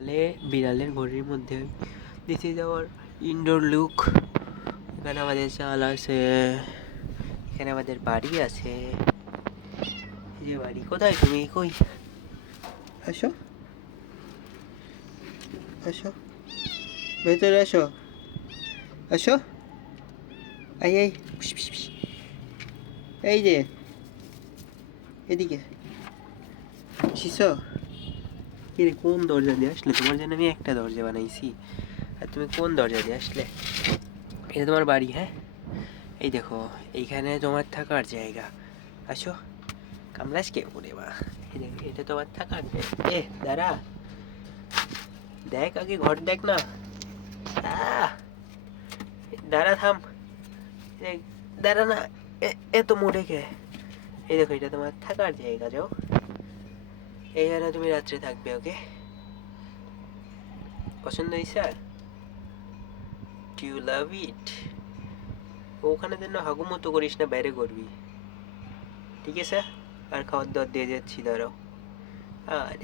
বিড়ালের ঘড়ির মধ্যে this is our indoor look. এখানে আমাদের চাল আছে, এখানে আমাদের বাড়ি আছে। এই যে বাড়ি, কোথায় তুমি? কই? আসো আসো, ভেতরে আসো, আসো, এই এই এই যে এদিকে শিশো। কি রে, কোন দরজা দিয়ে আসলে? তোমার জন্য আমি একটা দরজা বানাইছি, আর তুমি কোন দরজা দিয়ে আসলে? এটা তোমার বাড়ি? হ্যাঁ, এই দেখো, এইখানে তোমার থাকার জায়গা। আসো, কামড়াস কে? ওরে বা, এই দেখ, এটা তোমার থাকার জায়গা। দাঁড়া, দেখ আগে ঘর দেখ না। আহ, দাঁড়া, থাম, দাঁড়া না, এত মোড়ে কে? এই দেখো, এটা তোমার থাকার জায়গা। যাও, এইখানে তুমি রাত্রে থাকবে। ওকে, পছন্দ হয়েছে? ডু ইউ লাভ ইট? ওখানে যেন হাগুমতো করিস না, বাইরে করবি, ঠিক আছে? আর খাবার দাবার দিয়ে যাচ্ছি, দাঁড়াও। আর